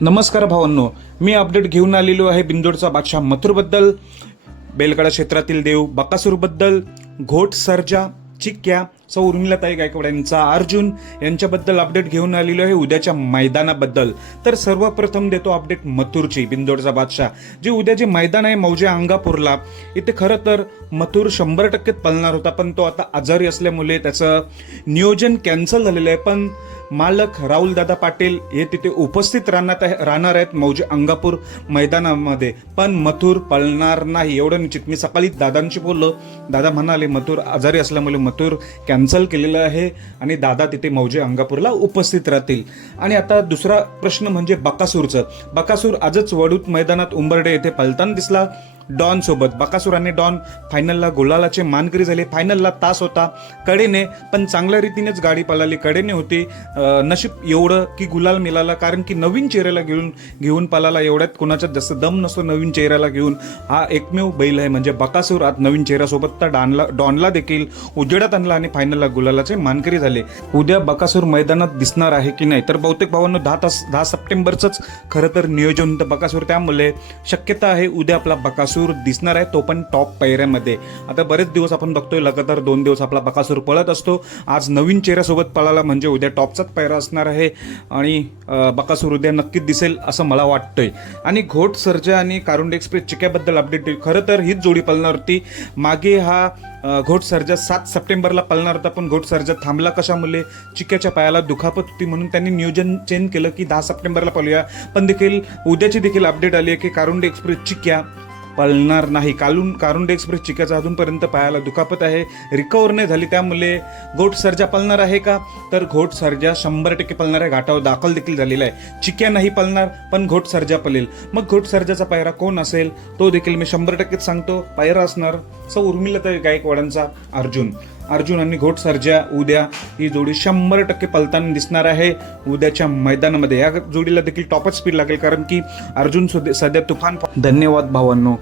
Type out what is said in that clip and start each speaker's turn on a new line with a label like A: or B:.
A: नमस्कार भावांनो मी अपडेट घेऊन आलेलो आहे बिंदोडचा बादशाह मथुरबद्दल बेलकडा क्षेत्रातील देव बकासूरबद्दल घोट सर्जा चिक्क्या सौ उर्मिलाताई गायकवाड यांचा अर्जुन यांच्याबद्दल अपडेट घेऊन आलेलो आहे उद्याच्या मैदानाबद्दल. तर सर्वप्रथम देतो अपडेट मथुरची बिंदोडचा बादशाह जे उद्या जे मैदान आहे मौजे अंगापूरला इथे खरं तर मथुर शंभर टक्के पलणार होता पण तो आता आजारी असल्यामुळे त्याचं नियोजन कॅन्सल झालेलं आहे पण मालक राहुल दादा पाटील हे तिथे उपस्थित राहणार आहे राहणार आहेत. मौजे अंगापूर मैदानामध्ये. पण मथुर पळणार नाही एवढं निश्चित. मी सकाळी दादांशी बोललो. दादा म्हणाले मथुर आजारी असल्यामुळे मथुर कॅन्सल केलेलं आहे आणि दादा तिथे मौजे अंगापूरला उपस्थित राहतील. आणि आता दुसरा प्रश्न म्हणजे बकासूरचं. बकासूर आजच वडूत मैदानात उंबरडे येथे पळताना दिसला. डॉन सोबत. बकासूर आणि डॉन फायनलला गुलालाचे मानकरी झाले. फायनलला तास होता. कडेने पण चांगल्या रीतीनेच गाडी पळाली. कडेने होती. नशीब एवढं की गुलाल मिळाला. कारण की नवीन चेहऱ्याला घेऊन घेऊन पळाला. एवढ्यात कोणाचा जास्त दम नसतो नवीन चेहऱ्याला घेऊन. हा एकमेव बैल आहे. म्हणजे बकासूर आज नवीन चेहऱ्यासोबत तर डॉनला डॉनला देखील उजेडात आणला आणि फायनलला गुलालाचे मानकरी झाले. उद्या बकासूर मैदानात दिसणार आहे की नाही? तर बहुतेक भावांनो दहा तास दहा सप्टेंबरचंच खरं तर नियोजन होतं बकासूर. त्यामुळे शक्यता आहे उद्या आपला बकासूर दिसणार आहे तो पण टॉप पैऱ्यामध्ये आता बरेच दिवस आपण बघतोय लगातार दोन दिवस आपला बकासूर पळत असतो. आज नवीन चेहऱ्यासोबत पळाला म्हणजे उद्या टॉपचाच पैरा असणार आहे आणि बकासूर उद्या नक्कीच दिसेल असं मला वाटतंय. आणि घोट सर्जा आणि कारुंड एक्सप्रेस चिक्याबद्दल अपडेट देईल. खरं तर हीच जोडी पळणार होती मागे हा घोट सर्जा सात सप्टेंबरला पळणार होता पण घोट सर्जा थांबला कशामुळे? चिक्याच्या पायाला दुखापत होती म्हणून त्यांनी नियोजन चेंज केलं की दहा सप्टेंबरला पळूया. पण देखील उद्याची देखील अपडेट आली आहे की कारुंडे एक्सप्रेस चिक्या पळणार नाही. कालून कारुंड एक्सप्रेस चिक्याचा अजूनपर्यंत पायाला दुखापत आहे. रिकवर नाही झाली त्यामुळे घोट सर्जा पळणार आहे का? तर घोट सर्जा शंभर टक्के पळणार आहे. घाटावर दाखल देखील झालेला आहे. चिक्या नाही पळणार पण घोट सर्जा पळेल. मग घोट सर्जाचा पायरा कोण असेल? तो देखील मी शंभर टक्केच सांगतो. पायरा असणार सौ उर्मिलता गायकवाडांचा अर्जुन. अर्जुन आणि घोट सर्जा. उद्या ही जोडी शंभर टक्के पलताना दिसणार आहे. उद्याच्या मैदानामध्ये या जोडीला देखील टॉपच स्पीड लागेल कारण की अर्जुन सध्या तुफान धन्यवाद भावांनो.